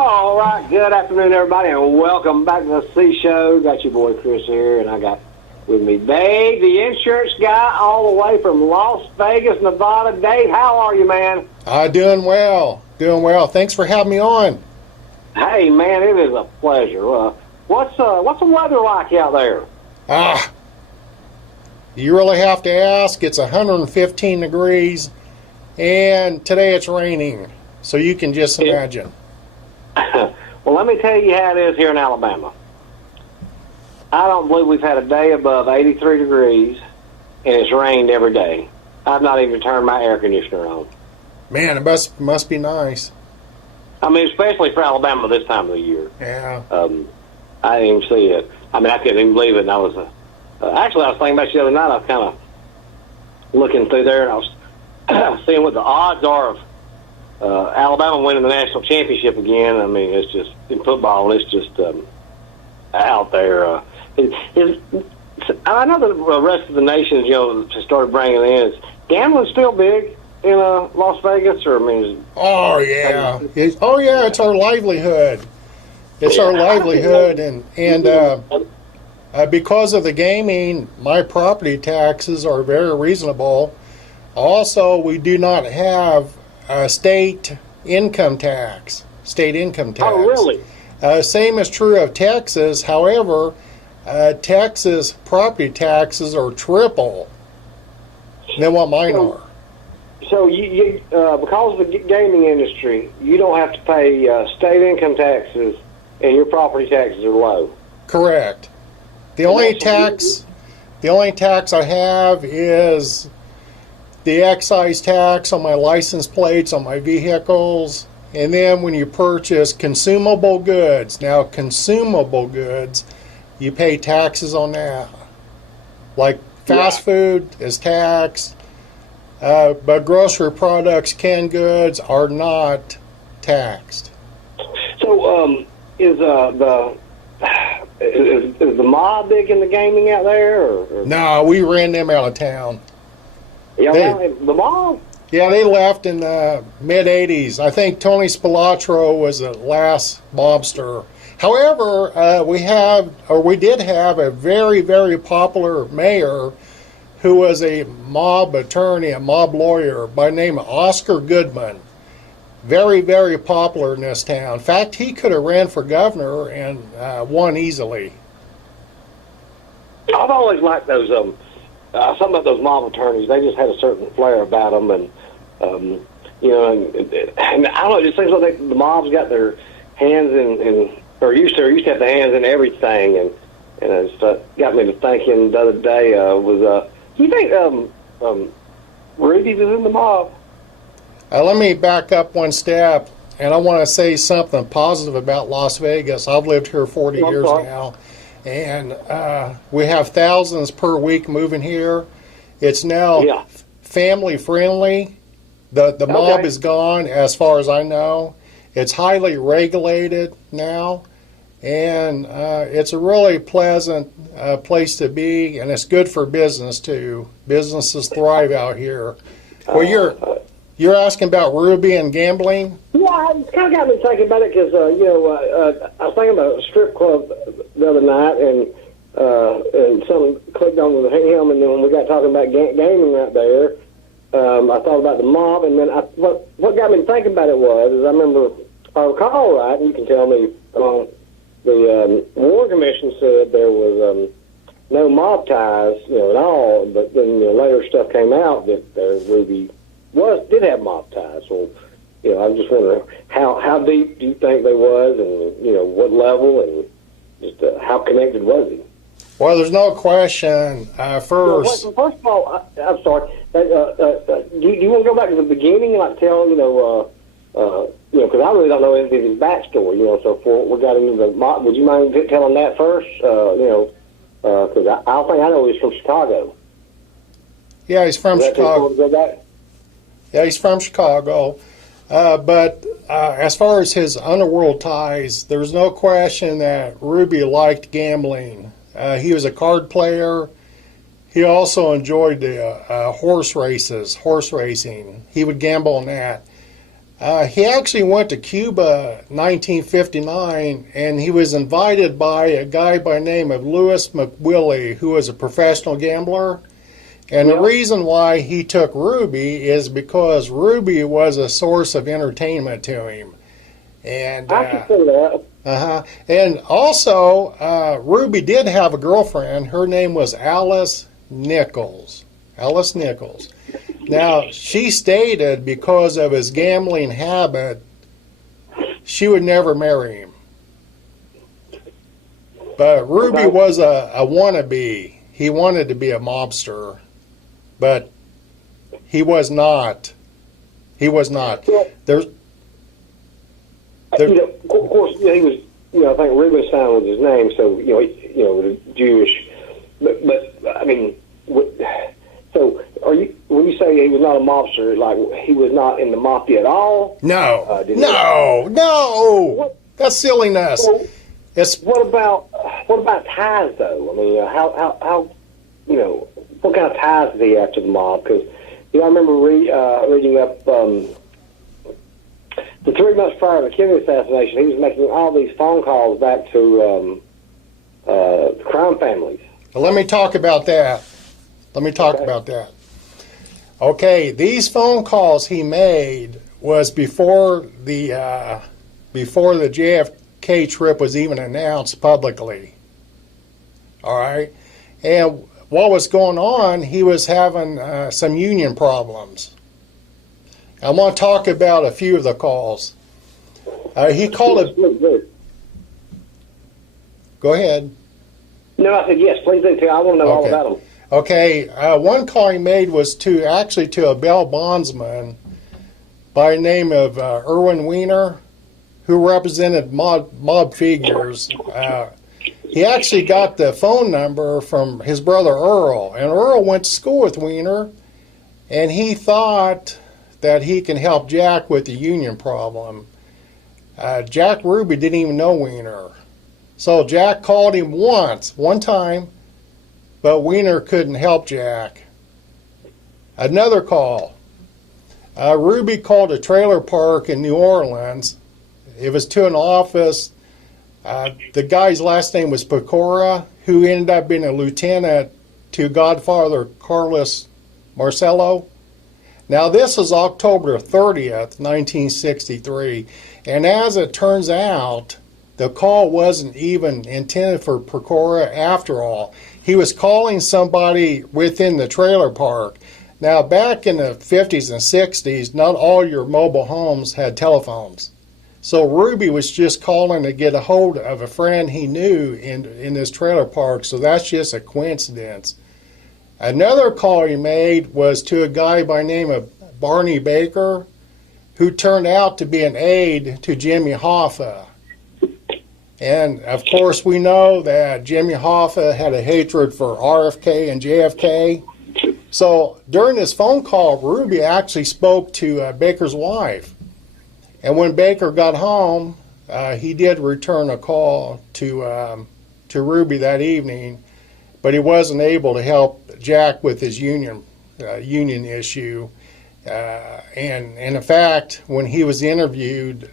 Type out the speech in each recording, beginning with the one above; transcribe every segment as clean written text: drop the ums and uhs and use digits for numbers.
All right, good afternoon, everybody, and welcome back to the C Show. Got your boy Chris here, and I got with me Dave, the insurance guy, all the way from Las Vegas, Nevada. Dave, how are you, man? Doing well. Thanks for having me on. Hey, man, it is a pleasure. What's the weather like out there? You really have to ask. It's 115 degrees, and today it's raining, so you can just imagine. Well, let me tell you how it is here in Alabama. I don't believe we've had a day above 83 degrees, and it's rained every day. I've not even turned my air conditioner on. Man, it must be nice. I mean, especially for Alabama this time of the year. Yeah. I didn't even see it. I mean, I couldn't even believe it. And I was actually, I was thinking about it the other night. I was kind of looking through there, and I was seeing what the odds are of Alabama winning the national championship again. I mean, it's just in football. It's just out there. I know the rest of the nations, started bringing it in. Is gambling still big in Las Vegas? Or I mean, oh yeah, it's our livelihood. It's our livelihood, and because of the gaming, my property taxes are very reasonable. Also, we do not have state income tax. Oh, really? Same is true of Texas. However, Texas property taxes are triple than what mine are. So you because of the gaming industry, you don't have to pay state income taxes, and your property taxes are low. Correct. The only tax I have is the excise tax on my license plates on my vehicles, and then when you purchase consumable goods. Now, consumable goods, you pay taxes on that. Like fast food is taxed, but grocery products, canned goods are not taxed. So, is the mob big in the gaming out there? Or? No, we ran them out of town. Yeah, the mob? Yeah, they left in the mid-'80s. I think Tony Spilotro was the last mobster. However, we did have a very, very popular mayor who was a mob attorney, a mob lawyer by the name of Oscar Goodman. Very, very popular in this town. In fact, he could have ran for governor and won easily. I've always liked those, something about those mob attorneys. They just had a certain flair about them, and and I don't know, it just seems like the mob's got their hands or used to have their hands in everything, and it got me to thinking the other day, do you think Rudy was in the mob? Let me back up one step, and I want to say something positive about Las Vegas. I've lived here 40 years now, and we have thousands per week moving here. It's now family friendly. The mob is gone, as far as I know. It's highly regulated now, and it's a really pleasant place to be, and it's good for business too. Businesses thrive out here. Well, you're asking about Ruby and gambling? Yeah, it kind of got me thinking about it because, I was thinking about a strip club the other night, and something clicked on with him, and then when we got talking about gaming right there, I thought about the mob, and then what got me thinking about it was, if I recall right, and you can tell me, the War Commission said there was no mob ties, at all, but then later stuff came out that Ruby did have mob ties. So, I'm just wondering how deep do you think they was, and what level, and just how connected was he? Well, there's no question. First of all, I'm sorry. Do you want to go back to the beginning and tell because I really don't know anything of his backstory, so forth. We got into the mob. Would you mind telling that first? Because I think I know he's from Chicago. Yeah, he's from Chicago. Yeah, he's from Chicago. But as far as his underworld ties, there's no question that Ruby liked gambling. He was a card player. He also enjoyed the horse racing. He would gamble on that. He actually went to Cuba in 1959, and he was invited by a guy by the name of Louis McWillie, who was a professional gambler. And the reason why he took Ruby is because Ruby was a source of entertainment to him. And I can see that. And also, Ruby did have a girlfriend. Her name was Alice Nichols. Alice Nichols. Now, she stated because of his gambling habit, she would never marry him. But Ruby was a wannabe. He wanted to be a mobster, but he was not. He was not. Well, There's. of course, he was. I think Rubenstein was his name, so was Jewish. But I mean, so are you? When you say he was not a mobster, like he was not in the mafia at all? No, no. What? That's silliness. What about ties though? I mean, how what kind of ties did he have to the mob? Because I remember reading up the 3 months prior to the Kennedy assassination, he was making all these phone calls back to crime families. Well, let me talk about that. About that. Okay, these phone calls he made was before the JFK trip was even announced publicly. All right, and what was going on? He was having some union problems. I want to talk about a few of the calls. He called it. Go ahead. No, I said yes. Please do. I want to know all about them. Okay, one call he made was to a bail bondsman by the name of Erwin Weiner, who represented mob figures. He actually got the phone number from his brother Earl, and Earl went to school with Weiner, and he thought that he can help Jack with the union problem. Jack Ruby didn't even know Weiner. So Jack called him one time, but Weiner couldn't help Jack. Another call. Ruby called a trailer park in New Orleans. It was to an office. The guy's last name was Pecora, who ended up being a lieutenant to Godfather Carlos Marcello. Now, this is October 30th, 1963, and as it turns out, the call wasn't even intended for Pecora after all. He was calling somebody within the trailer park. Now, back in the 50s and 60s, not all your mobile homes had telephones. So Ruby was just calling to get a hold of a friend he knew in this trailer park, so that's just a coincidence. Another call he made was to a guy by the name of Barney Baker, who turned out to be an aide to Jimmy Hoffa. And, of course, we know that Jimmy Hoffa had a hatred for RFK and JFK. So during this phone call, Ruby actually spoke to Baker's wife. And when Baker got home, he did return a call to Ruby that evening, but he wasn't able to help Jack with his union issue. And in fact, when he was interviewed,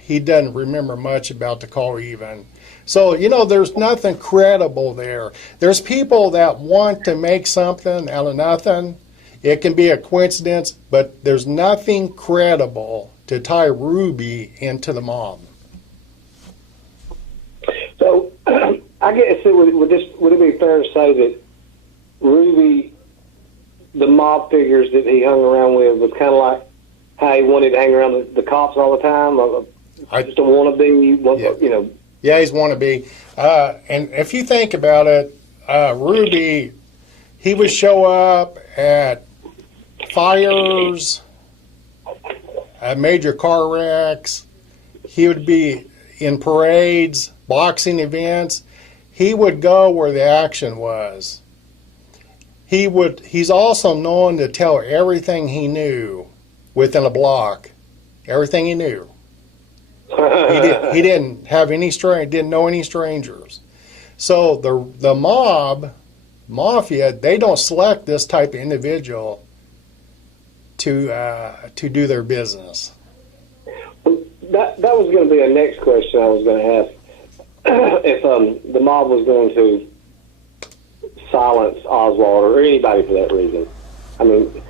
he doesn't remember much about the call even. So, there's nothing credible there. There's people that want to make something out of nothing. It can be a coincidence, but there's nothing credible to tie Ruby into the mob. So, I guess would it be fair to say that Ruby, the mob figures that he hung around with, was kind of like how he wanted to hang around the cops all the time? Just a wannabe, Yeah, he's wannabe. And if you think about it, Ruby, he would show up at fires, major car wrecks. He would be in parades, boxing events. He would go where the action was. He's also known to tell everything he knew within a block. Everything he knew. He didn't have didn't know any strangers. So the mafia, they don't select this type of individual to do their business. that was going to be a next question I was going to ask. If the mob was going to silence Oswald or anybody for that reason, I mean,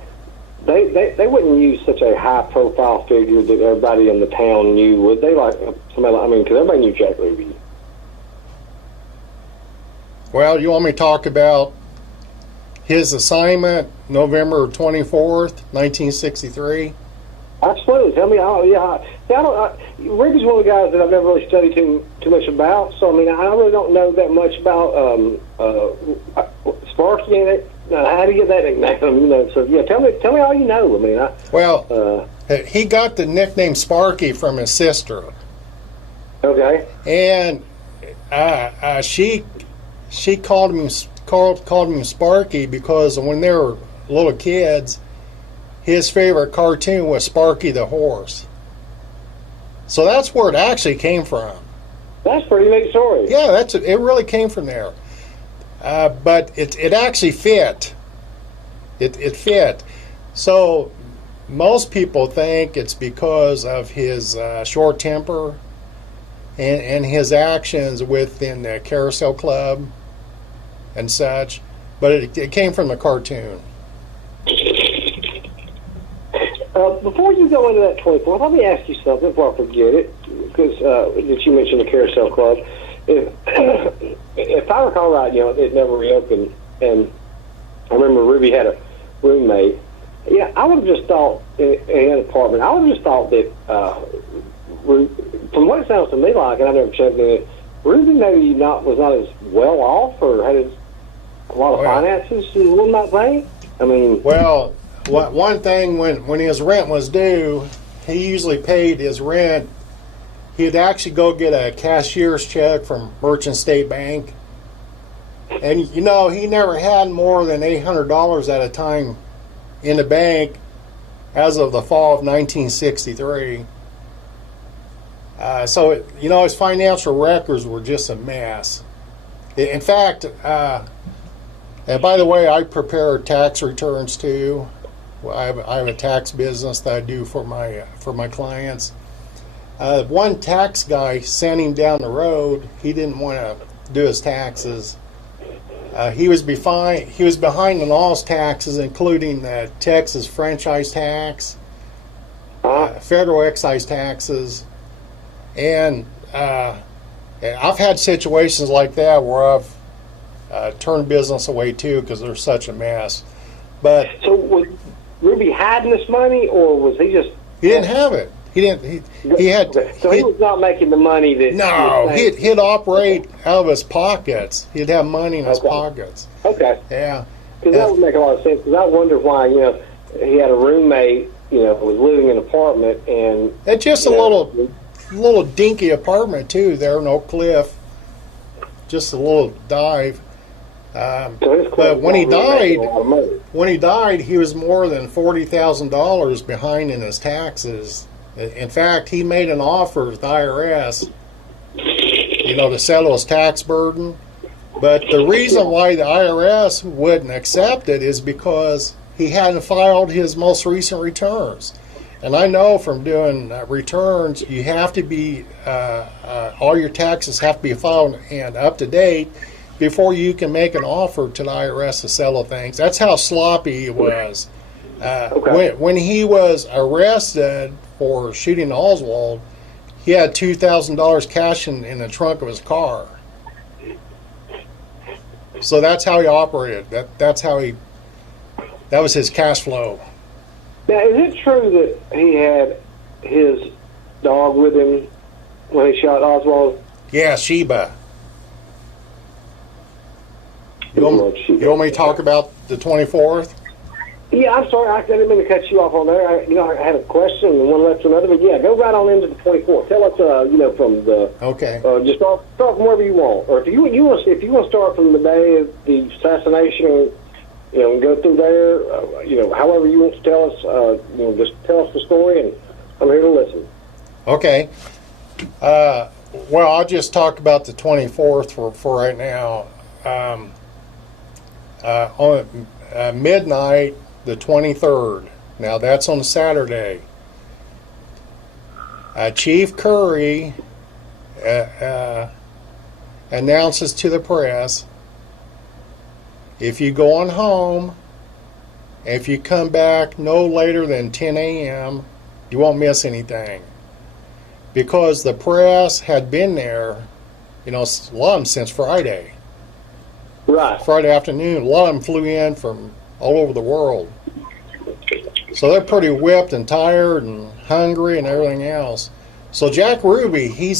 they wouldn't use such a high-profile figure that everybody in the town knew, would they? Like somebody, I mean, because everybody knew Jack Ruby. Well, you want me to talk about his assignment, November 24th, 1963? Absolutely. Tell me how. Yeah, Ruby's one of the guys that I've never really studied too much about. So I mean, I really don't know that much about Sparky. And how do you get that nickname? You know, so yeah, tell me all you know. I mean, he got the nickname Sparky from his sister. Okay. And she called him Sparky because when they were little kids, his favorite cartoon was Sparky the Horse. So that's where it actually came from. That's a pretty neat story. Yeah, it really came from there. But it actually fit. It fit. So most people think it's because of his short temper and his actions within the Carousel Club and such. But it came from the cartoon. Before you go into that 24th, let me ask you something before I forget it, because that you mentioned the Carousel Club. If I recall right, you know, it never reopened, and I remember Ruby had a roommate. Yeah, I would have just thought in an apartment. I would have just thought that, from what it sounds to me like, and I never checked it, Ruby maybe was not as well off or had a lot of finances. Wouldn't that think? I mean, well. One thing, when his rent was due, he usually paid his rent. He'd actually go get a cashier's check from Merchant State Bank. And, you know, he never had more than $800 at a time in the bank as of the fall of 1963. So, you know, his financial records were just a mess. In fact, and by the way, I prepare tax returns too. I have a tax business that I do for my clients. One tax guy sent him down the road. He didn't want to do his taxes. He was behind on all his taxes, including the Texas franchise tax, federal excise taxes, and I've had situations like that where I've turned business away too because they're such a mess. But so was Ruby hiding this money, or was he just? He didn't have it. He didn't. He had. So he was not making the money that. No, he'd operate out of his pockets. He'd have money in his pockets. Okay. Yeah. Because that would make a lot of sense. Because I wonder why he had a roommate, was living in an apartment, and it's just a little dinky apartment too. There in Oak Cliff, just a little dive. But when he died, he was more than $40,000 behind in his taxes. In fact, he made an offer to the IRS, to settle his tax burden. But the reason why the IRS wouldn't accept it is because he hadn't filed his most recent returns. And I know from doing returns, you have to be, all your taxes have to be filed and up to date before you can make an offer to the IRS to settle things. That's how sloppy he was. When he was arrested for shooting Oswald, he had $2,000 cash in the trunk of his car. So that's how he operated. That was his cash flow. Now, is it true that he had his dog with him when he shot Oswald? Yeah, Sheba. You want me to talk about the 24th? Yeah, I'm sorry. I didn't mean to cut you off on there. I had a question and one led to another. But yeah, go right on into the 24th. Tell us, from the. Okay. Just start from wherever you want, or if you want to start from the day of the assassination, and go through there. However you want to tell us. Just tell us the story, and I'm here to listen. Okay. Well, I'll just talk about the 24th for right now. On midnight, the 23rd. Now that's on Saturday. Chief Curry announces to the press, if you go on home, if you come back no later than 10 a.m., you won't miss anything. Because the press had been there, a lot of them since Friday. Right. Friday afternoon. A lot of them flew in from all over the world. So they're pretty whipped and tired and hungry and everything else. So Jack Ruby, he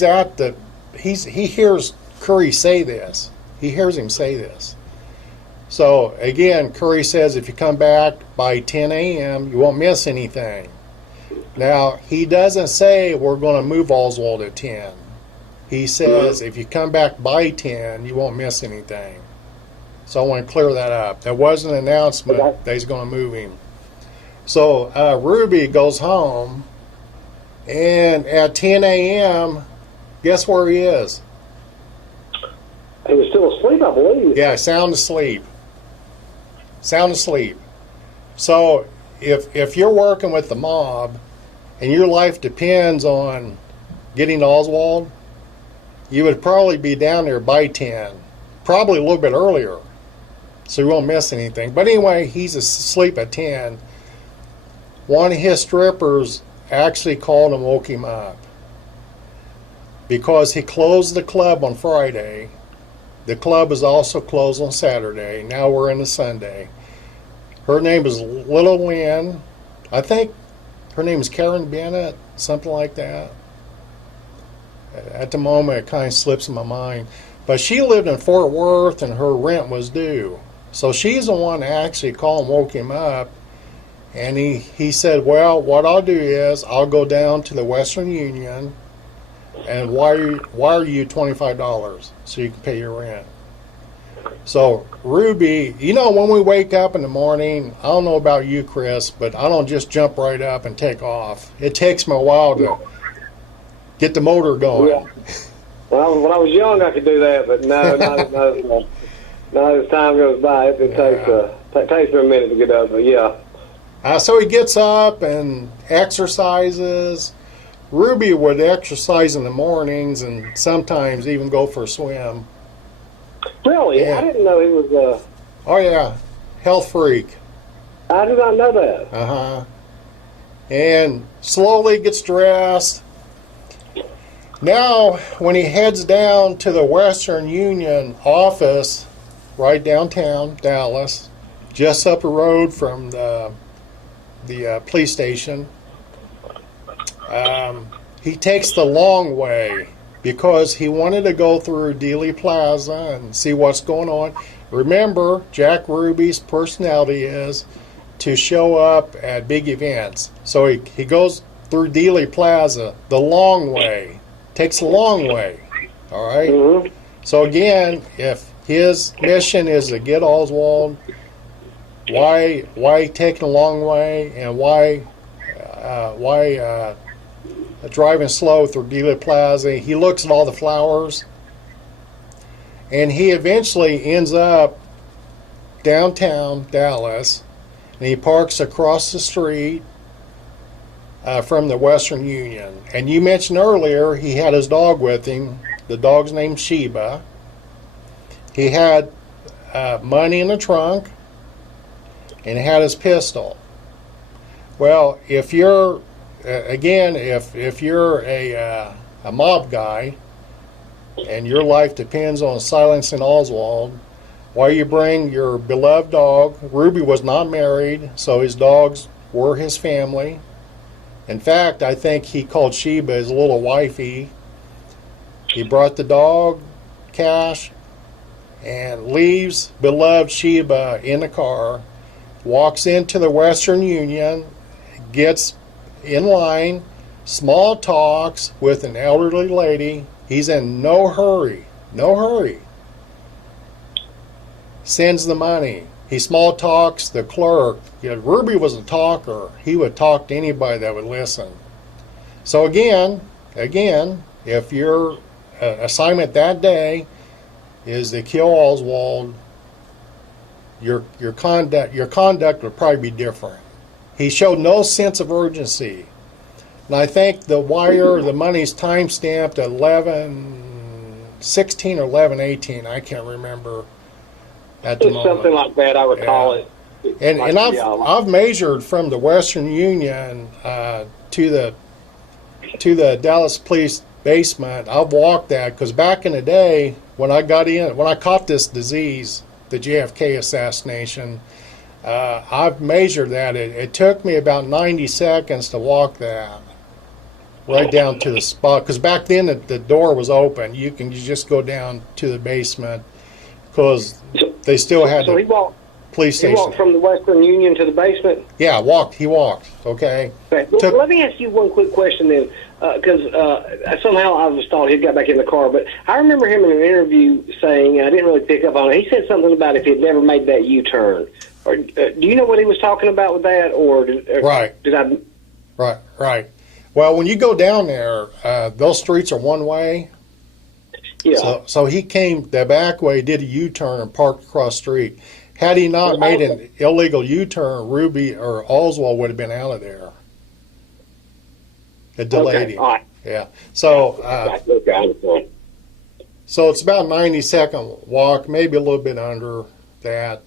hears Curry say this. He hears him say this. So again, Curry says if you come back by 10 a.m., you won't miss anything. Now, he doesn't say we're going to move Oswald at 10. He says if you come back by 10, you won't miss anything. So I want to clear that up. There was an announcement that he's going to move him. So Ruby goes home, and at 10 a.m., guess where he is? He was still asleep, I believe. Yeah, sound asleep. Sound asleep. So if you're working with the mob and your life depends on getting Oswald, you would probably be down there by 10, probably a little bit earlier, so you won't miss anything. But anyway, he's asleep at 10. One of his strippers actually called and woke him up because he closed the club on Friday. The club is also closed on Saturday. Now we're into Sunday. Her name is Little Lynn. I think her name is Karen Bennett, something like that. At the moment, it kind of slips in my mind. But she lived in Fort Worth, and her rent was due. So she's the one that actually called and woke him up. And he said, well, what I'll do is I'll go down to the Western Union and wire you $25 so you can pay your rent. So Ruby, when we wake up in the morning, I don't know about you, Chris, but I don't just jump right up and take off. It takes me a while to get the motor going. Yeah. Well, when I was young, I could do that, but no, as time goes by, it takes me a minute to get up, but yeah. So he gets up and exercises. Ruby would exercise in the mornings and sometimes even go for a swim. Really? Yeah. I didn't know he was Oh, yeah. Health freak. I did not know that. Uh-huh. And slowly gets dressed. Now, when he heads down to the Western Union office, right downtown Dallas, just up the road from the police station, he takes the long way because he wanted to go through Dealey Plaza and see what's going on. Remember, Jack Ruby's personality is to show up at big events. So he goes through Dealey Plaza the long way. Takes the long way. All right? Mm-hmm. So again, if his mission is to get Oswald, why taking the long way, and why driving slow through Dealey Plaza? He looks at all the flowers, and he eventually ends up downtown Dallas, and he parks across the street from the Western Union. And you mentioned earlier he had his dog with him. The dog's named Sheba. He had money in the trunk, and he had his pistol. Well, if you're if you're a mob guy and your life depends on silencing Oswald, why you bring your beloved dog? Ruby was not married, so his dogs were his family. In fact, I think he called Sheba his little wifey. He brought the dog, Cash, and leaves beloved Sheba in the car, walks into the Western Union, gets in line, small talks with an elderly lady. He's in no hurry. Sends the money. He small talks the clerk. Ruby was a talker. He would talk to anybody that would listen. So again, if your assignment that day is to kill Oswald, your conduct would probably be different. He showed no sense of urgency. And I think the money's time-stamped at 11/16 or 11/18. I can't remember at the It's moment. something like that, I recall Yeah. it. And I've measured from the Western Union to the Dallas Police basement. I've walked that because back in the day when I caught this disease, the JFK assassination, I've measured that. It took me about 90 seconds to walk that right down to the spot, because back then the door was open. You just go down to the basement because they still had So he walked. police He station. walked from the Western Union to the basement? Yeah, he walked, okay? Okay. Well, let me ask you one quick question then, because somehow I was thought he'd got back in the car, but I remember him in an interview saying, I didn't really pick up on it, he said something about if he'd never made that U-turn. Or, do you know what he was talking about with that, or did I... Right. Well, when you go down there, those streets are one way. Yeah. So he came the back way, did a U-turn, and parked across the street. Had he not made an illegal U-turn, Ruby or Oswald would have been out of there. It delayed him. All right. Yeah. So, so it's about a 90-second walk, maybe a little bit under that.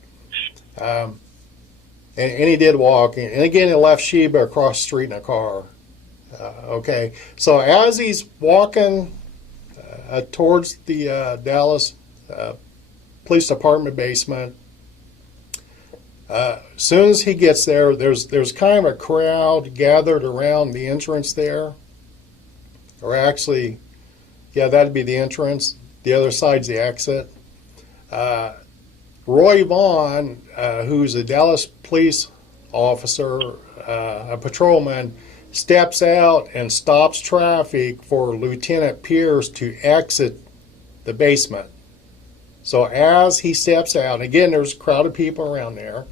And he did walk. And again, he left Sheba across the street in a car. Okay. So as he's walking towards the Dallas Police Department basement, as soon as he gets there, there's kind of a crowd gathered around the entrance there. Or actually, yeah, that'd be the entrance. The other side's the exit. Roy Vaughn, who's a Dallas police officer, a patrolman, steps out and stops traffic for Lieutenant Pierce to exit the basement. So as he steps out, again, there's a crowd of people around there,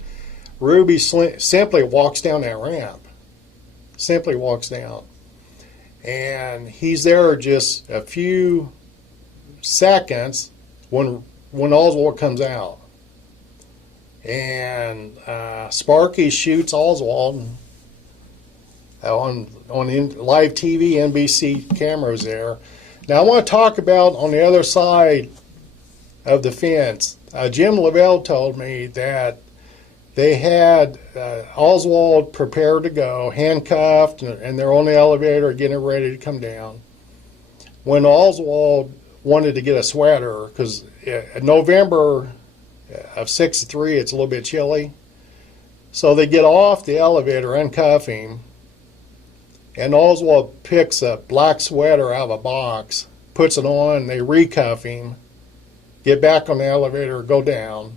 Ruby simply walks down that ramp. Simply walks down. And he's there just a few seconds when Oswald comes out. And Sparky shoots Oswald on live TV, NBC cameras there. Now I want to talk about on the other side of the fence. Jim Lavelle told me that they had Oswald prepared to go, handcuffed, and they're on the elevator getting ready to come down. When Oswald wanted to get a sweater, because in November of '63, it's a little bit chilly. So they get off the elevator, uncuff him, and Oswald picks a black sweater out of a box, puts it on, they recuff him, get back on the elevator, go down.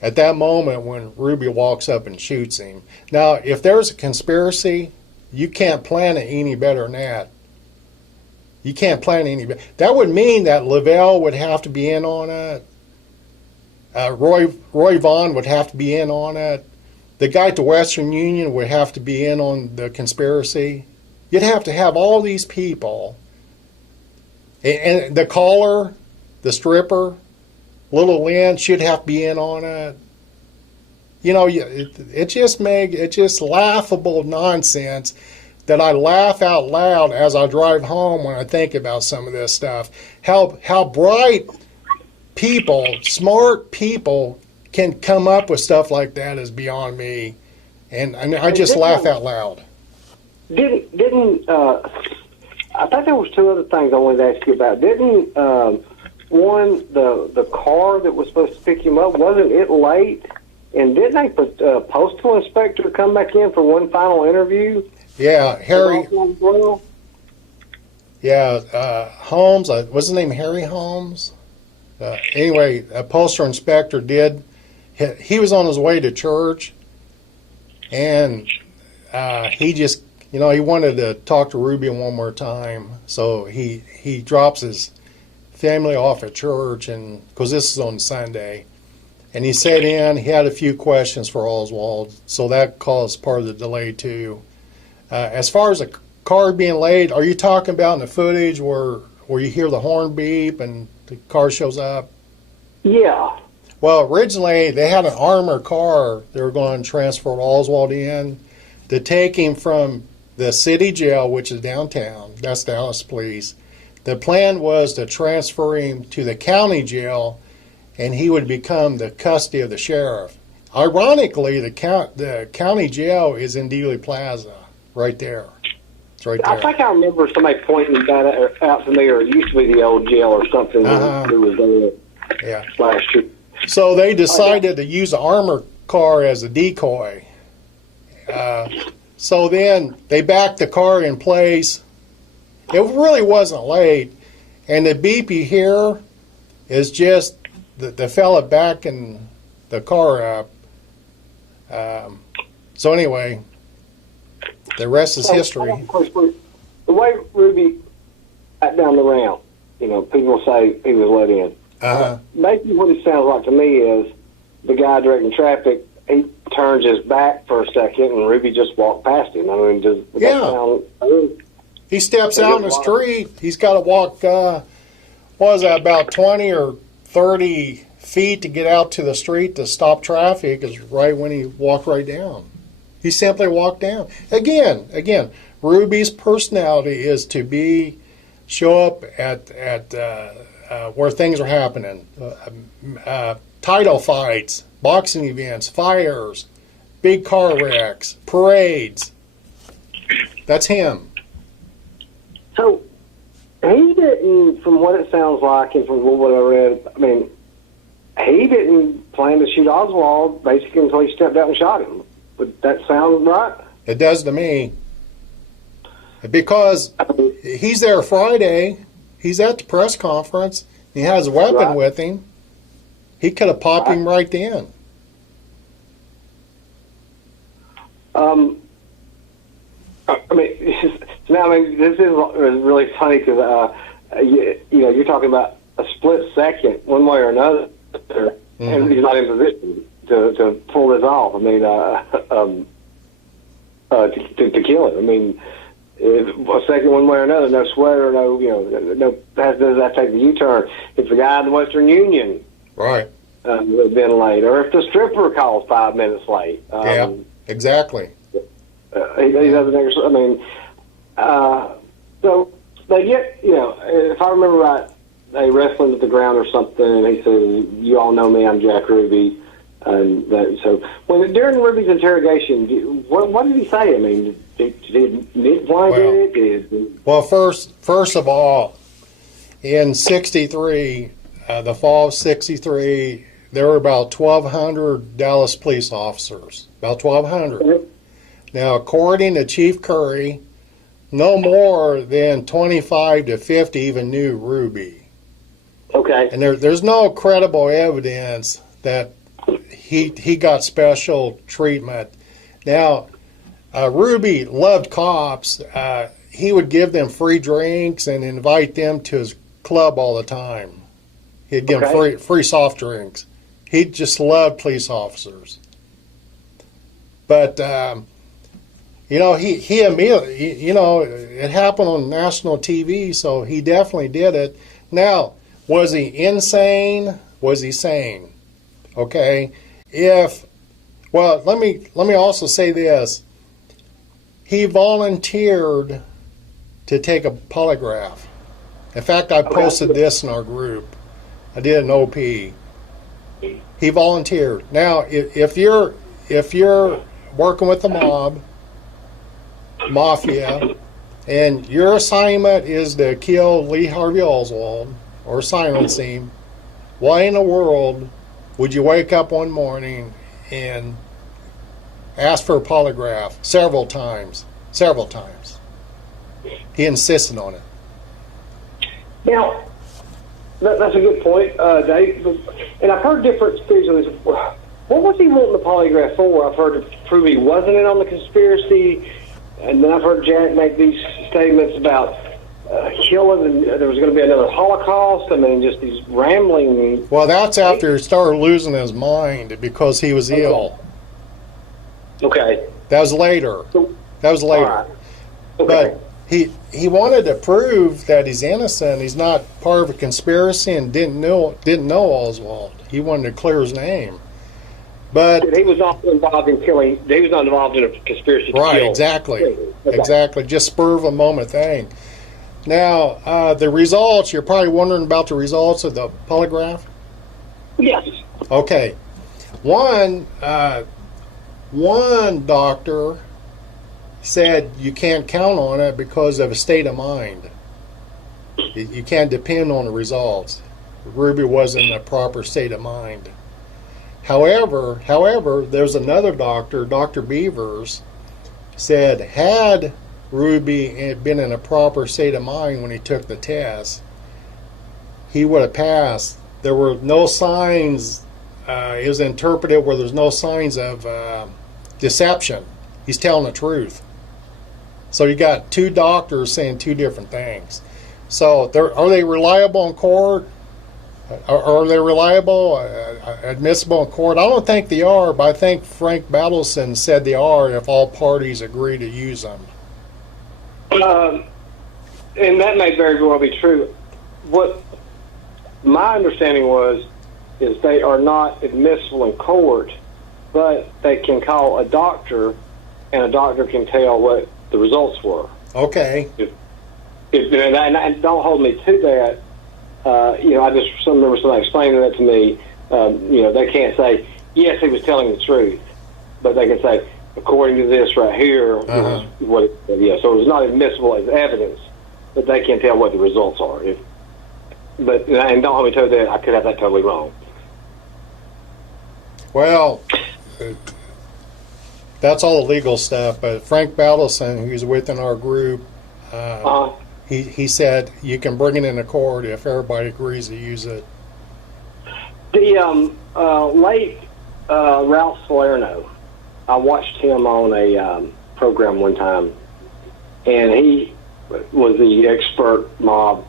At that moment when Ruby walks up and shoots him. Now, if there's a conspiracy, you can't plan it any better than that. You can't plan any better. That would mean that Lavelle would have to be in on it. Roy Vaughn would have to be in on it. The guy at the Western Union would have to be in on the conspiracy. You'd have to have all these people. And the caller, the stripper, Little Lynn should have to be in on it. You know, it's just laughable nonsense that I laugh out loud as I drive home when I think about some of this stuff. How bright people, smart people, can come up with stuff like that is beyond me, and I just laugh out loud. Didn't I think there was two other things I wanted to ask you about. Didn't one, the car that was supposed to pick him up, wasn't it late? And didn't they put postal inspector come back in for one final interview? Yeah, Harry. Yeah, Holmes. What's his name? Harry Holmes. Anyway, a postal inspector did. He was on his way to church, and he just, he wanted to talk to Ruby one more time. So he drops his family off at church, and because this is on Sunday, and he sat in. He had a few questions for Oswald, so that caused part of the delay too. As far as the car being late, are you talking about in the footage where you hear the horn beep and the car shows up? Yeah. Well, originally they had an armored car they were going to transfer Oswald in to take him from the city jail, which is downtown. That's Dallas Police. The plan was to transfer him to the county jail, and he would become the custody of the sheriff. Ironically, the county jail is in Dealey Plaza, right there. It's right there. I think I remember somebody pointing that out to me, or it used to be the old jail or something that was there last year. So they decided to use an armored car as a decoy. So then they backed the car in place. It really wasn't late, and the beep you hear is just the fella backing the car up. So anyway, the rest is history. Of course, the way Ruby got down the ramp, people say he was let in. Basically, what it sounds like to me is the guy directing traffic, he turns his back for a second, and Ruby just walked past him. I mean, does that sound... He steps out in the street. He's got to walk, about 20 or 30 feet to get out to the street to stop traffic, is right when he walked right down. He simply walked down. Again, Ruby's personality is to show up at where things are happening. Title fights, boxing events, fires, big car wrecks, parades. That's him. So, he didn't, from what it sounds like and from what I read, I mean, he didn't plan to shoot Oswald basically until he stepped out and shot him. Would that sound right? It does to me. Because he's there Friday, he's at the press conference, he has a weapon with him. He could have popped him right then. This is really funny because, you're talking about a split second, one way or another, and he's not in position to pull this off. I mean, to kill it. I mean, a second, one way or another, no sweater, no. Does that take the U-turn? If the guy in the Western Union, right, would have been late, or if the stripper calls 5 minutes late. Yeah, exactly. He doesn't. I mean. So they get, if I remember right, they wrestled to the ground or something, and he said, "You all know me, I'm Jack Ruby." And during Ruby's interrogation, what did he say? I mean, why did it? Well, first of all, in '63, the fall of '63, there were about 1,200 Dallas police officers. About 1,200. Mm-hmm. Now, according to Chief Curry, no more than 25 to 50 even knew Ruby. Okay. And there's no credible evidence that he got special treatment. Now, Ruby loved cops. He would give them free drinks and invite them to his club all the time. He'd give them free soft drinks. He just loved police officers. But he immediately, it happened on national TV, so he definitely did it. Now, was he insane? Was he sane? Okay. Let me also say this. He volunteered to take a polygraph. In fact, I posted this in our group. I did an OP. He volunteered. Now, if you're working with the mafia, and your assignment is to kill Lee Harvey Oswald or silence him, why in the world would you wake up one morning and ask for a polygraph several times? He insisted on it. Now, that's a good point, Dave. And I've heard different theories on this. What was he wanting the polygraph for? I've heard to prove he wasn't in on the conspiracy. And then I've heard Jack make these statements about killing, and there was going to be another Holocaust. I mean, just these rambling. Well, that's after he started losing his mind because he was ill. Okay. That was later. All right. Okay. But he wanted to prove that he's innocent. He's not part of a conspiracy and didn't know Oswald. He wanted to clear his name. But he was not involved in killing. He was not involved in a conspiracy to kill. right, exactly. Just spur of a moment thing. Now, the results. You're probably wondering about the results of the polygraph. Yes. Okay. One doctor said you can't count on it because of a state of mind. You can't depend on the results. Ruby wasn't in a proper state of mind. However, there's another doctor, Dr. Beavers, said had Ruby been in a proper state of mind when he took the test, he would have passed. There were no signs. It was interpreted where there's no signs of deception. He's telling the truth. So you got two doctors saying two different things. So are they reliable in court? Are they reliable, admissible in court? I don't think they are, but I think Frank Battleson said they are if all parties agree to use them. And that may very well be true. What my understanding is they are not admissible in court, but they can call a doctor, and a doctor can tell what the results were. Okay. And don't hold me to that. I just remember somebody explaining that to me. They can't say, yes, he was telling the truth, but they can say, according to this right here, this is what it said. Yeah, so it was not admissible as evidence, but they can't tell what the results are. And don't hold me to that. I could have that totally wrong. Well, that's all the legal stuff, but Frank Battleson, who's within our group, he said you can bring it into court if everybody agrees to use it. The late Ralph Salerno, I watched him on a program one time, and he was the expert mob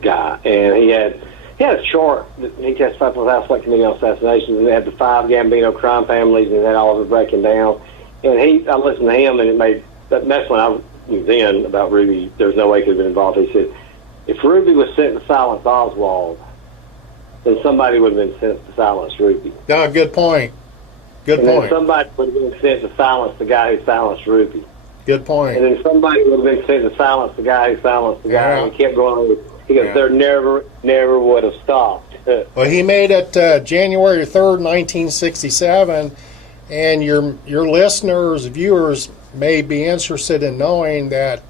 guy, and he had a chart that he testified for the House Select Committee on Assassinations, and they had the 5 Gambino crime families, and that all of it breaking down. And I listened to him, and that's when I knew then about Ruby. There was no way he could have been involved. He said, if Ruby was sent to silence Oswald, then somebody would have been sent to silence Ruby. Yeah, good point. And then somebody would have been sent to silence the guy who silenced Ruby. Good point. And then somebody would have been sent to silence the guy who silenced the guy. And he kept going on. He goes, there never would have stopped. Well, he made it January 3rd, 1967, and your listeners, viewers, may be interested in knowing that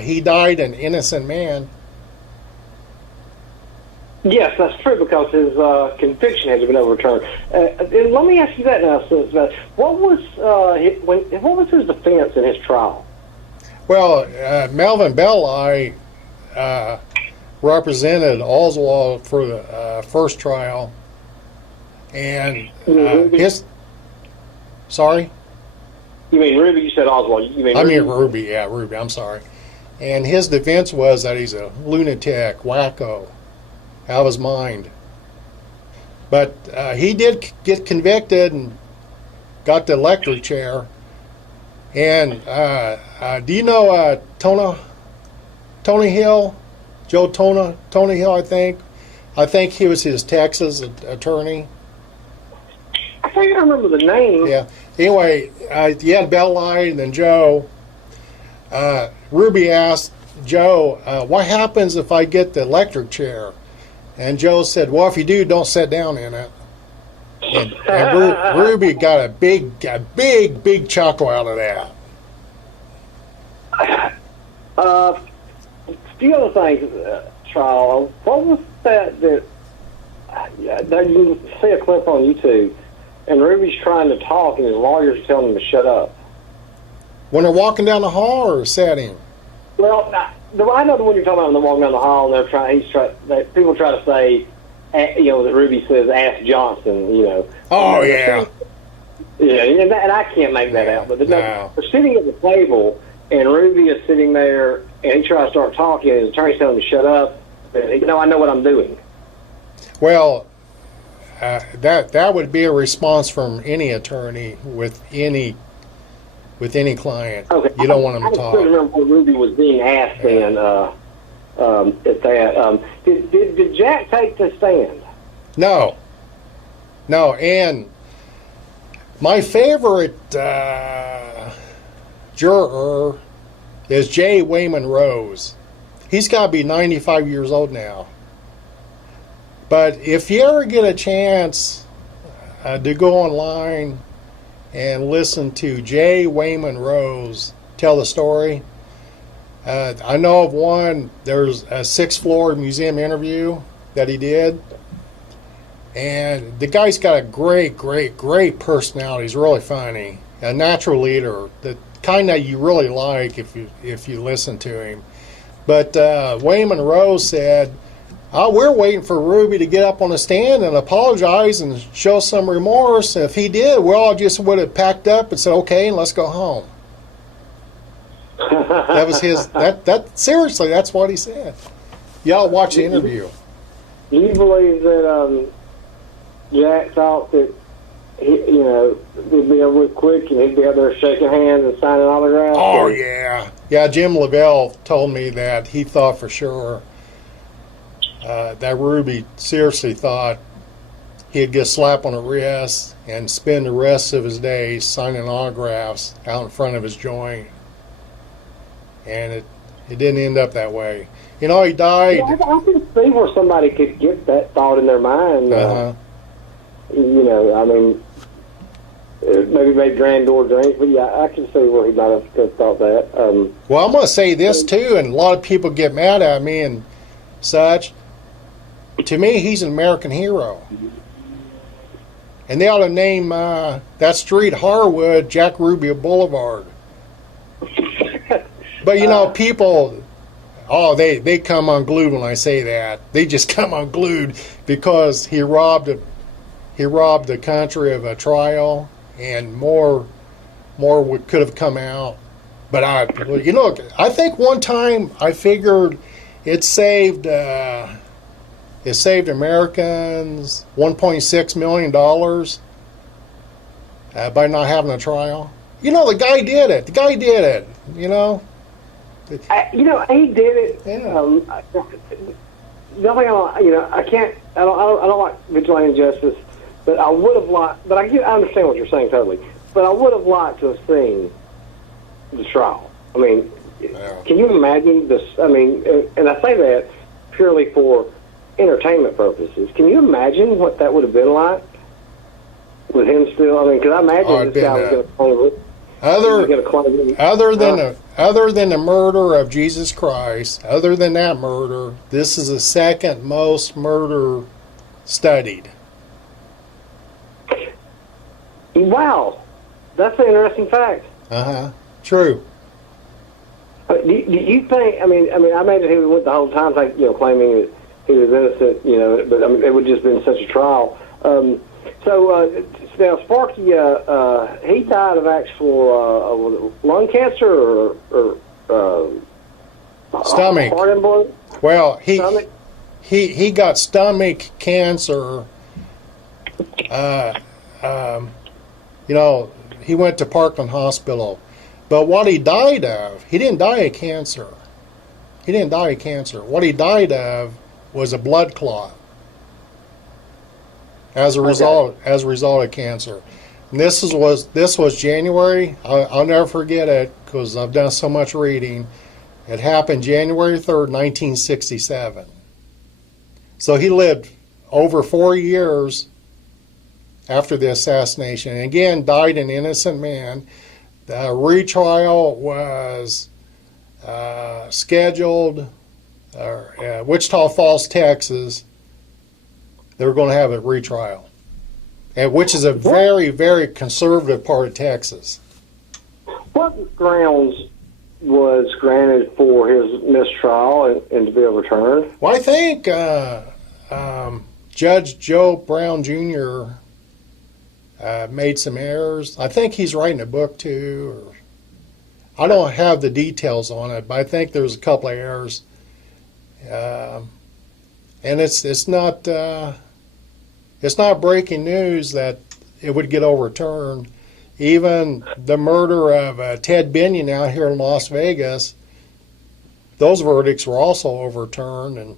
he died an innocent man. Yes, that's true, because his conviction had been overturned. And let me ask you that now, what was his defense in his trial? Well, Melvin Belli represented Oswald for the first trial, and his. Sorry. You mean Ruby? You said Oswald. You mean I Ruby? mean Ruby. Yeah, Ruby. I'm sorry. And his defense was that he's a lunatic, wacko, out of his mind. But he did get convicted and got the electric chair. And do you know Tony Hill? Joe Tony Hill, I think. I think he was his Texas attorney. I think I remember the name. Yeah. Anyway, you had Belli and then Joe. Ruby asked Joe, what happens if I get the electric chair? And Joe said, well, if you do, don't sit down in it. And Ruby got a big chuckle out of that. A few other things, Charles. What was that you can see a clip on YouTube, and Ruby's trying to talk, and his lawyers are telling him to shut up. When they're walking down the hall or setting? Well, I know the one you're talking about when they're walking down the hall, and people try to say, that Ruby says, ask Johnson, Oh, yeah. Yeah, and I can't make that out. But they're sitting at the table, and Ruby is sitting there, and he tries to start talking, and his attorney's telling him to shut up. And, I know what I'm doing. Well, that would be a response from any attorney with any client. Okay. You don't want them to talk. I still remember what Ruby was being asked then at that. Did Jack take the stand? No, and My favorite juror is J. Wayman Rose. He's got to be 95 years old now. But if you ever get a chance to go online and listen to J. Wayman Rose tell the story, I know of one. There's a sixth floor museum interview that he did. And the guy's got a great personality. He's really funny. A natural leader. The kind that you really like if you listen to him. But Wayman Rose said, we're waiting for Ruby to get up on the stand and apologize and show some remorse. And if he did, we all just would have packed up and said, okay, and let's go home. That was his. That seriously, that's what he said. Y'all watch the interview. Do you believe that Jack thought that he'd be over with quick and he'd be out there shaking hands and signing autographs? Oh yeah. Jim Lavelle told me that he thought for sure that Ruby seriously thought he'd get a slap on the wrist and spend the rest of his days signing autographs out in front of his joint. And it didn't end up that way. He died. Yeah, I can see where somebody could get that thought in their mind. Maybe made granddaughter drink, but yeah, I can see where he might have thought that. Well, I'm going to say this too, and a lot of people get mad at me and such. To me, he's an American hero. And they ought to name that street Harwood Jack Ruby Boulevard. But people, they come unglued when I say that. They just come unglued because he robbed the country of a trial, and more could have come out. But I think one time I figured it saved Americans $1.6 million by not having a trial. The guy did it. He did it. He did it. Yeah. Nothing. I don't like vigilante justice, but I would have liked. But I understand what you're saying totally. But I would have liked to have seen the trial. I mean, Can you imagine this? I mean, and I say that purely for entertainment purposes. Can you imagine what that would have been like with him still? I mean, because I imagine this guy was going to claim it. Other than the murder of Jesus Christ, other than that murder, this is the second most murder studied. Wow, that's an interesting fact. True. Do you think? I mean, I imagine he went the whole time, claiming that he was innocent. But it would just been such a trial. Now, Sparky, he died of actual lung cancer or stomach. Heart embolism? Well, he got stomach cancer. He went to Parkland Hospital. But what he died of, he didn't die of cancer. What he died of was a blood clot. As a result of cancer. And this was January. I'll never forget it because I've done so much reading. It happened January 3rd, 1967. So he lived over 4 years after the assassination. And again, died an innocent man. The retrial was scheduled Wichita Falls, Texas. They were going to have a retrial, which is a very, very conservative part of Texas. What grounds was granted for his mistrial and to be overturned? Well, I think Judge Joe Brown Jr. Made some errors. I think he's writing a book too. I don't have the details on it, but I think there's a couple of errors. And it's not breaking news that it would get overturned. Even the murder of Ted Binion out here in Las Vegas, those verdicts were also overturned,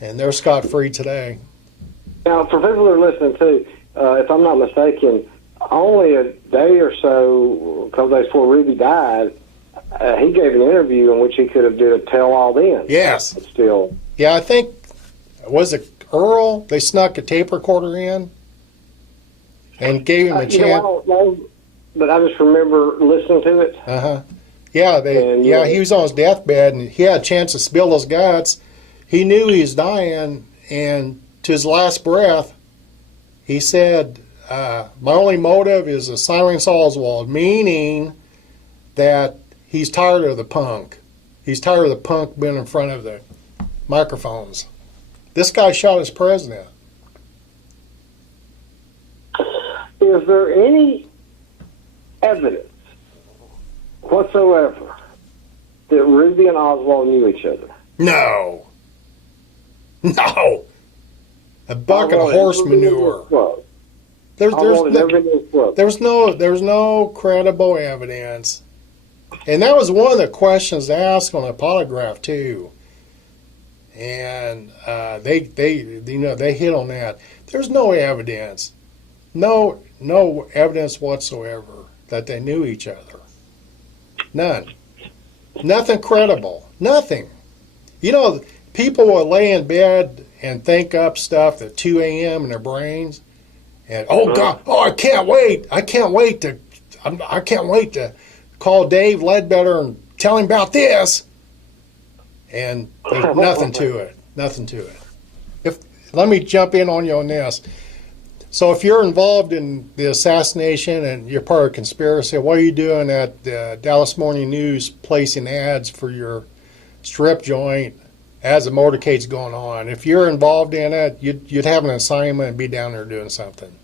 and they're scot-free today. Now, for people that are listening too, if I'm not mistaken, only a day or so, a couple days before Ruby died, he gave an interview in which he could have did a tell-all then. Yes. But still. Yeah, I think, was it Earl? They snuck a tape recorder in and gave him a chance. I don't know, but I just remember listening to it. Uh-huh. Yeah, he was on his deathbed, and he had a chance to spill his guts. He knew he was dying, and to his last breath, he said, my only motive is a silence Oswald, meaning that he's tired of the punk. He's tired of the punk being in front of the microphones. This guy shot his president. Is there any evidence whatsoever that Ruby and Oswald knew each other? No. A bucket of horse manure. There's no credible evidence. And that was one of the questions asked on the polygraph too. And they hit on that. There's no evidence. No evidence whatsoever that they knew each other. None. Nothing credible. Nothing. People will lay in bed and think up stuff at 2 a.m. in their brains. And, God, I can't wait to call Dave Ledbetter and tell him about this. And there's nothing to it. Nothing to it. Let me jump in on you on this. So if you're involved in the assassination and you're part of a conspiracy, what are you doing at the Dallas Morning News placing ads for your strip joint as the motorcade's going on? If you're involved in it, you'd have an assignment and be down there doing something.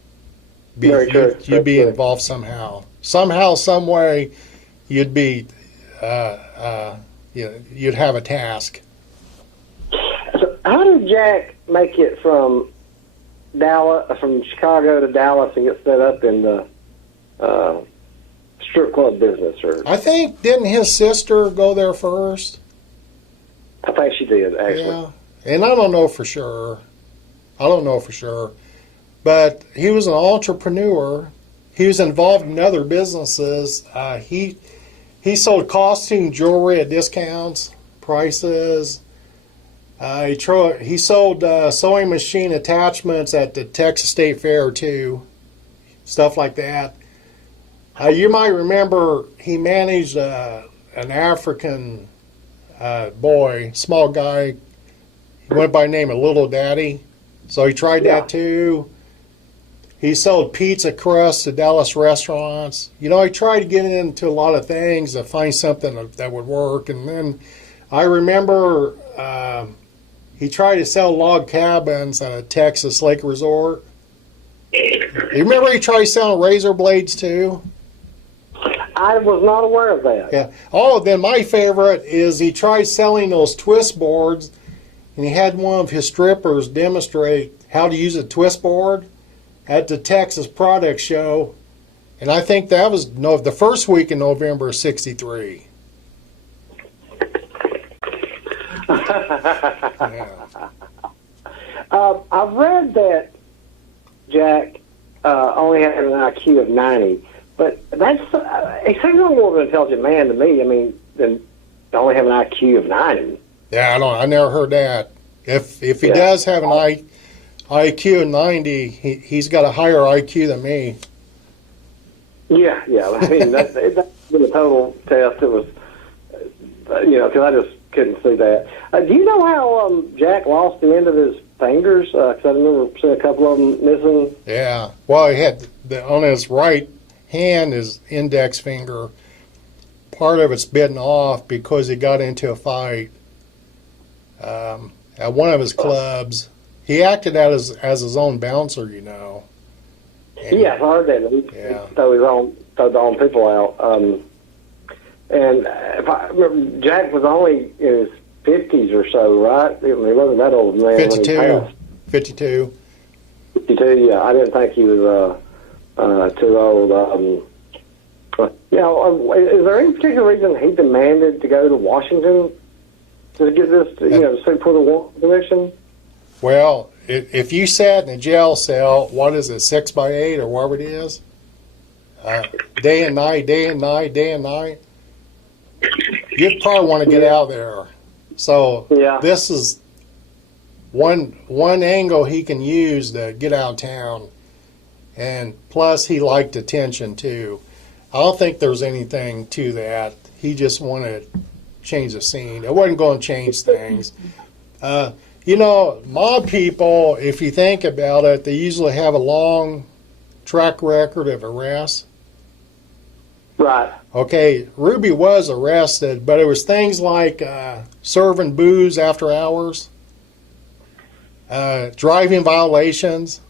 You'd be involved somehow. Somehow, some way, you'd be, you'd have a task. So how did Jack make it from Chicago to Dallas and get set up in the strip club business? Or I think, didn't his sister go there first? I think she did, actually. Yeah, and I don't know for sure. But he was an entrepreneur. He was involved in other businesses. He sold costume jewelry at discounts prices. He sold sewing machine attachments at the Texas State Fair too, stuff like that. You might remember he managed an African boy, small guy. He went by the name of Little Daddy, so he tried that too. He sold pizza crusts to Dallas restaurants. He tried to get into a lot of things to find something that would work. And then I remember he tried to sell log cabins at a Texas lake resort. You remember he tried selling razor blades too? I was not aware of that. Yeah. Oh, then my favorite is he tried selling those twist boards, and he had one of his strippers demonstrate how to use a twist board at the Texas Product Show, and I think that was the first week in November of '63. Yeah. I've read that Jack only had an IQ of 90, but he seems like more of an intelligent man to me. I mean, than to only have an IQ of 90. Yeah, I never heard that. If he does have an IQ of 90, he's got a higher IQ than me. Yeah. I mean, that's been a total test. It was, because I just couldn't see that. Do you know how Jack lost the end of his fingers? Because I remember seeing a couple of them missing. Yeah. Well, he had on his right hand, his index finger, part of it's bitten off because he got into a fight at one of his clubs. He acted as his own bouncer, And, yeah, I heard that. He throw the own people out. And if I remember, Jack was only in his 50s or so, right? He wasn't that old man 52. when he passed. 52. 52, yeah. I didn't think he was too old. Is there any particular reason he demanded to go to Washington to get this, to seek for the warrant position? Well, if you sat in a jail cell, what is it, 6x8 or whatever it is? day and night, day and night, day and night, you'd probably want to get out there. So this is one angle he can use to get out of town. And plus, he liked attention, too. I don't think there's anything to that. He just wanted to change the scene. It wasn't going to change things. Mob people, if you think about it, they usually have a long track record of arrests. Right. Okay, Ruby was arrested, but it was things like serving booze after hours, driving violations,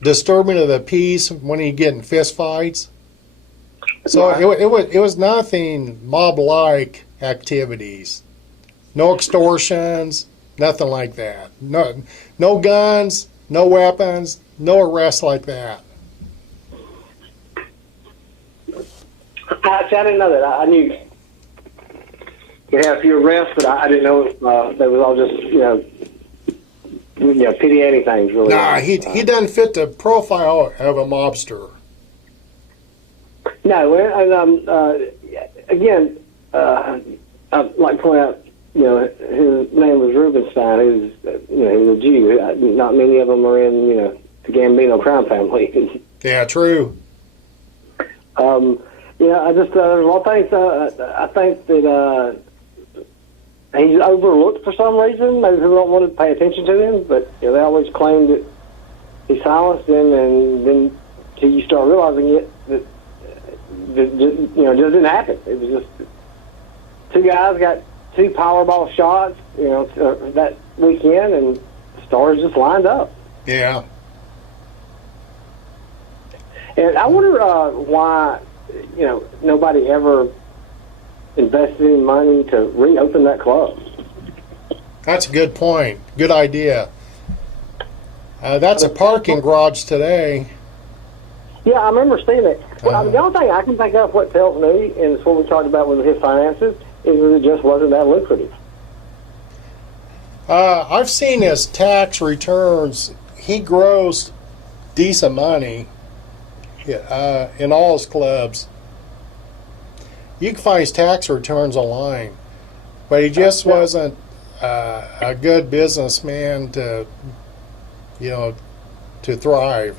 disturbing of the peace when he get in fist fights. So it was nothing mob-like activities. No extortions, nothing like that. No guns, no weapons, no arrests like that. I didn't know that. I knew we had a few arrests, but I didn't know they was all just pity anything really. Nah, he doesn't fit the profile of a mobster. No, and again, I'd like to point out, his name was Rubenstein. He was a Jew. Not many of them are in, the Gambino crime family. Yeah, true. I just there's a lot of things. I think that he's overlooked for some reason. Maybe people don't want to pay attention to him, but they always claim that he silenced him, and then till you start realizing that it just didn't happen. It was just two guys got two Powerball shots, that weekend, and the stars just lined up. Yeah. And I wonder why, nobody ever invested any money to reopen that club. That's a good point. Good idea. That's a parking garage today. Yeah, I remember seeing it. Well, the only thing I can think of what tells me, and it's what we talked about with his finances, is that it just wasn't that lucrative. I've seen his tax returns. He grows decent money in all his clubs. You can find his tax returns online, but he just wasn't a good businessman to thrive.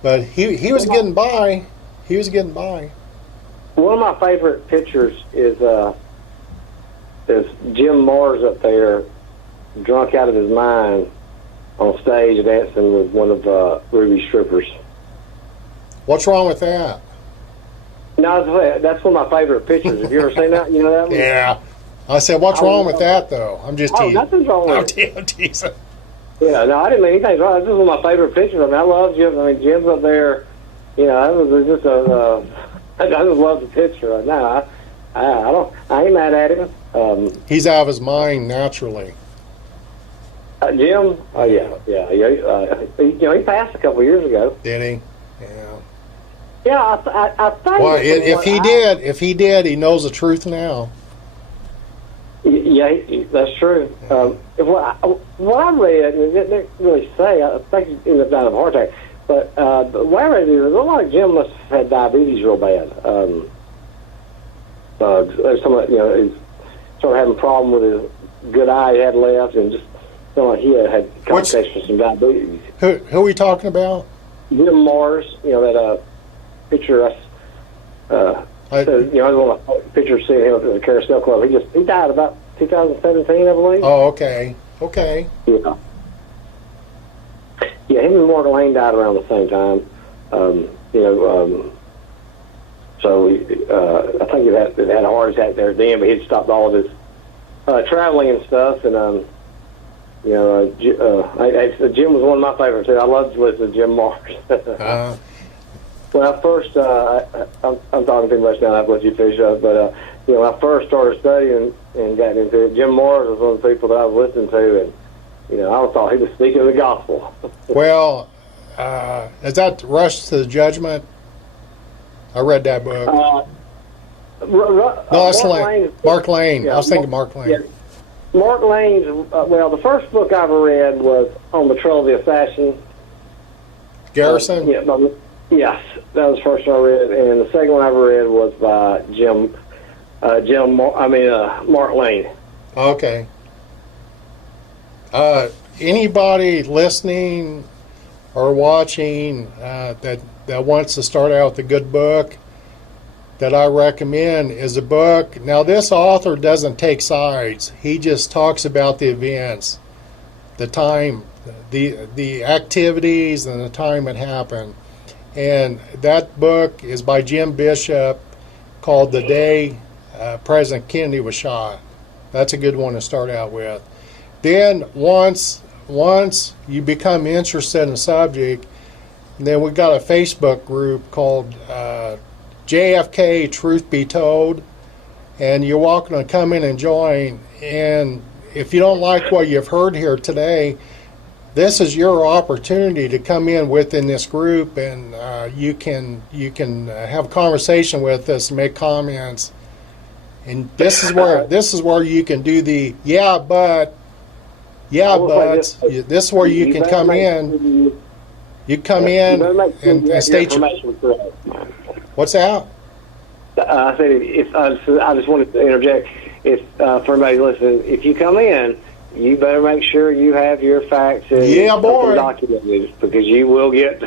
But he was getting by. He was getting by. One of my favorite pictures is Jim Mars up there, drunk out of his mind, on stage dancing with one of Ruby's strippers. What's wrong with that? No, that's one of my favorite pictures. Have you ever seen that? You know that one? Yeah. I said, what's wrong with that, though? I'm just teasing. Nothing's wrong with it. I'm teasing. Yeah, no, I didn't mean anything wrong. This is one of my favorite pictures. I mean, I love Jim. I mean, Jim's up there. That was just I just love the picture. No, I ain't mad at him. He's out of his mind naturally. Jim? Oh, yeah. He passed a couple of years ago. Did he? Yeah. Yeah, I think. Well, if he did, he knows the truth now. Yeah, that's true. What I read, and it didn't really say, I think he ended up dying of a heart attack, but the way I read it, it looked like Jim must have had diabetes real bad. There's some, he started having a problem with his good eye he had left, and just like he had complications with some diabetes. Who are we talking about? Jim Mars, that picture. I was one of the pictures seeing him at the Carousel Club. He died about 2017, I believe. Oh, okay. Yeah. Yeah, him and Mark Lane died around the same time. So I think it had a heart attack there then, but he'd stopped all of his traveling and stuff. And Jim was one of my favorites too. I loved to listen to Jim Mars. When I first, I'm talking too much now. I've let you finish up. But when I first started studying and got into it, Jim Mars was one of the people that I was listening to, and I thought he was speaking the gospel. Well, is that Rush to the Judgment? I read that book. No, that's Mark Lane. Yeah, I was thinking Mark Lane. Yeah. Mark Lane's. The first book I ever read was On the Trail of the Assassin. Garrison. Yes, that was the first one I read, and the second one I read was by Mark Lane. Okay. Anybody listening or watching that wants to start out with a good book that I recommend is a book. Now, this author doesn't take sides. He just talks about the events, the time, the activities, and the time it happened. And that book is by Jim Bishop, called The Day President Kennedy Was Shot. That's a good one to start out with. Then once you become interested in the subject, then we got a Facebook group called JFK Truth Be Told, and you're welcome to come in and join. And if you don't like what you've heard here today, this is your opportunity to come in within this group, and you can have a conversation with us, make comments, and this is where you can do the buts. This is where you can come in. You come in and state your. What's that? I said, I just wanted to interject. If for everybody listening, if you come in, you better make sure you have your facts and documented, because you will get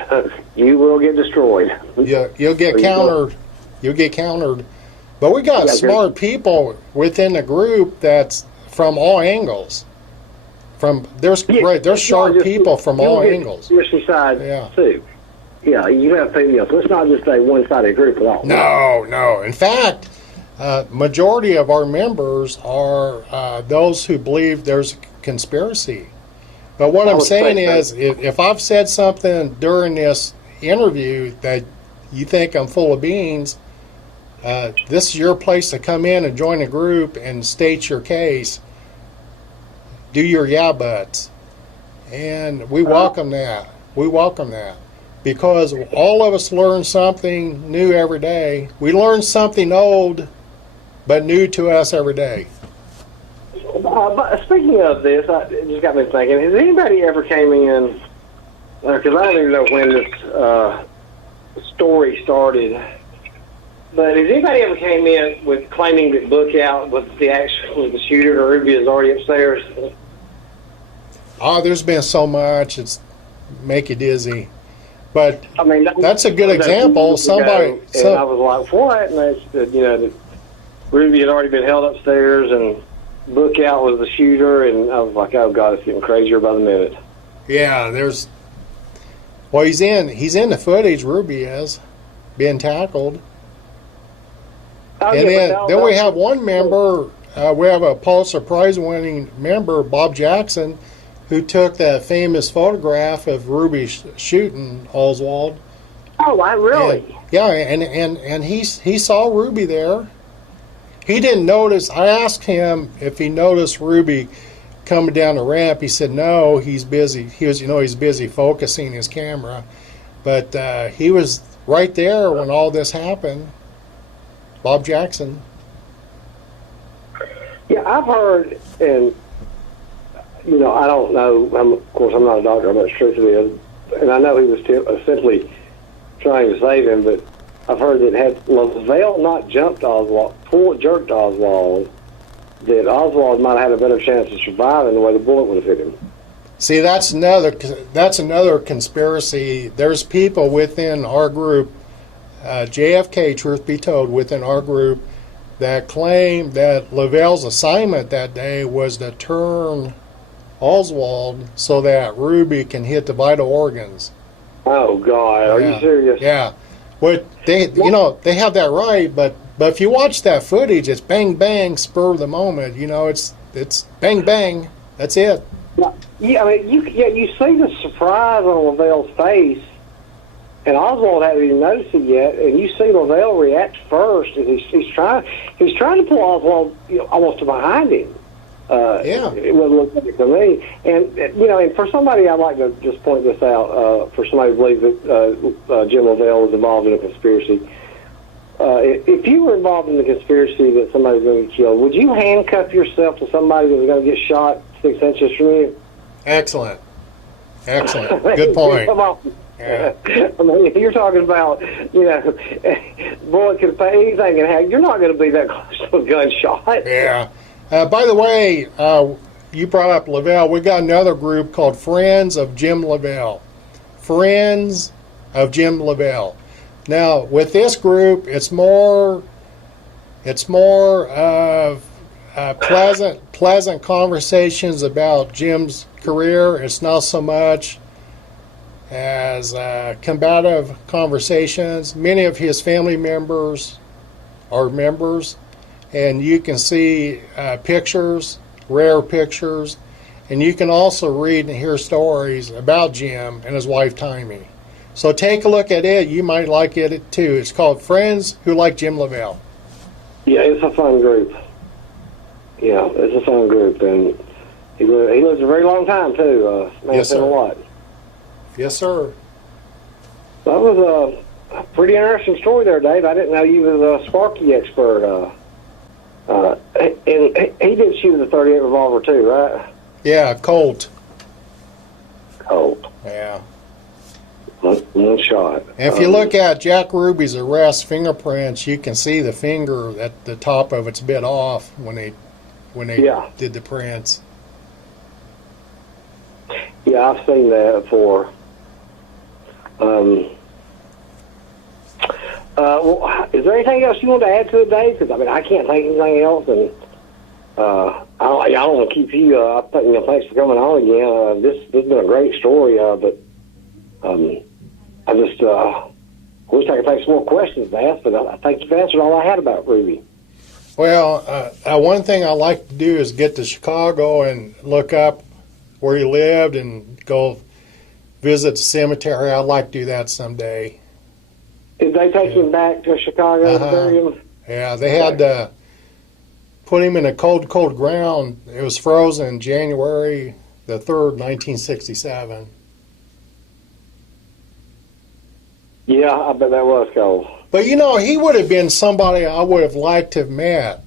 destroyed. Yeah, you'll get countered. You'll get countered. But we got smart people within the group that's from all angles. There's sharp people from all angles. Too. Yeah, you have to. It's not just a one-sided group at all. No. In fact, majority of our members are those who believe there's a conspiracy. But what I'm saying is, if I've said something during this interview that you think I'm full of beans, this is your place to come in and join a group and state your case. Do your buts. And we welcome that. We welcome that. Because all of us learn something new every day. We learn something old, but new to us every day. But speaking of this, it just got me thinking, has anybody ever came in, because I don't even know when this story started, but has anybody ever came in with claiming that Bookout was the shooter, or Ruby is already upstairs? Oh, there's been so much, it's make you dizzy. But I mean, that's a good example. I was like, what? And they said, that Ruby had already been held upstairs, and Bookout was the shooter, and I was like, oh God, it's getting crazier by the minute. Yeah, he's in the footage. Ruby is being tackled, and then we have one member. We have a Pulitzer Prize-winning member, Bob Jackson, who took that famous photograph of Ruby shooting Oswald. Oh, I really? And he saw Ruby there. He didn't notice. I asked him if he noticed Ruby coming down the ramp. He said no, he's busy. He's busy focusing his camera. But he was right there when all this happened. Bob Jackson. Yeah, I've heard, and I don't know. Of course, I'm not a doctor. I'm not sure if it is, and I know he was simply trying to save him. But I've heard that had Lavelle not jerked Oswald, that Oswald might have had a better chance of surviving the way the bullet would have hit him. See, that's another conspiracy. There's people within our group, JFK, Truth Be Told, within our group, that claim that Lavelle's assignment that day was to turn Oswald so that Ruby can hit the vital organs. Oh God, are you serious? Yeah. But they have that right, but if you watch that footage, it's bang bang, spur of the moment. It's bang bang. That's it. Yeah, I mean, you see the surprise on Lavelle's face, and Oswald hasn't even noticed it yet. And you see Lavelle react first, and he's trying to pull Oswald almost to behind him. It wouldn't look like it to me. And and for somebody, I'd like to just point this out. For somebody who believes that Jim Lavelle was involved in a conspiracy, if you were involved in the conspiracy that somebody's going to get killed, would you handcuff yourself to somebody that was going to get shot 6 inches from you? Excellent. Good point. Yeah. I mean, if you're talking about, you know, bullet could pay anything can happen. You're not going to be that close to a gunshot. Yeah. By the way, you brought up Lavelle. We got another group called Friends of Jim Lavelle. Friends of Jim Lavelle. Now, with this group, it's more of pleasant conversations about Jim's career. It's not so much as combative conversations. Many of his family members are members, and you can see pictures, rare pictures, and you can also read and hear stories about Jim and his wife Timmy. So take a look at it. You might like it too. It's called Friends Who Like Jim Lavelle. Yeah, it's a fun group. Yeah, it's a fun group, and he lives a very long time too. Man, Yes, sir. a lot. Yes, sir. That was a pretty interesting story there, Dave. I didn't know you was a Sparky expert. And he did shoot with a .38 revolver too, right? Yeah, Colt. Colt. Yeah. One shot. And if you look at Jack Ruby's arrest fingerprints, you can see the finger at the top of it's bit off when they did the prints. Yeah, I've seen that before. Well, is there anything else you want to add to it, Dave? Because I mean, I can't think of anything else, and I don't want to keep you. Thanks for coming on again. This has been a great story, but I just wish I could take some more questions to ask, but I think you've answered all I had about Ruby. Well, one thing I like to do is get to Chicago and look up where he lived and go visit the cemetery. I'd like to do that someday. Did they take him back to Chicago to bury him? Yeah, they had to put him in a cold ground. It was frozen January the 3rd, 1967. Yeah, I bet that was cold. But, you know, he would have been somebody I would have liked to have met.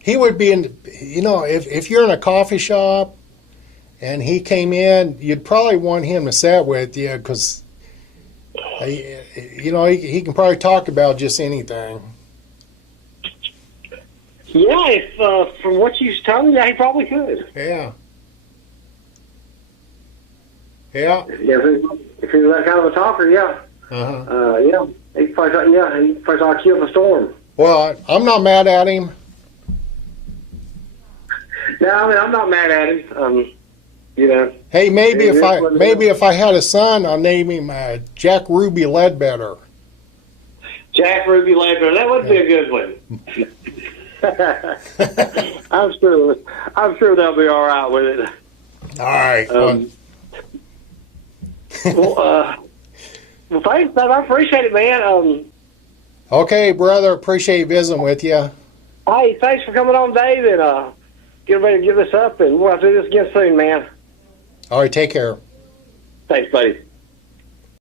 He would be in, you know, if you're in a coffee shop and he came in, you'd probably want him to sit with you because, you know, he can probably talk about just anything. Yeah, if from what you told me, yeah, he probably could. Yeah. Yeah. Yeah, if he was that kind of a talker, yeah. Yeah, he probably ought to kill the storm. Well, I'm not mad at him. No, I mean, I'm not mad at him. You know. Hey, maybe if I had a son, I'll name him Jack Ruby Ledbetter. Jack Ruby Ledbetter, that would be a good one. I'm sure they'll be all right with it. All right. Well, thanks, man. I appreciate it, man. Okay, brother. Appreciate visiting with you. Hey, thanks for coming on, Dave, and get ready to give this up, and we'll have to do this again soon, man. All right. Take care. Thanks, buddy.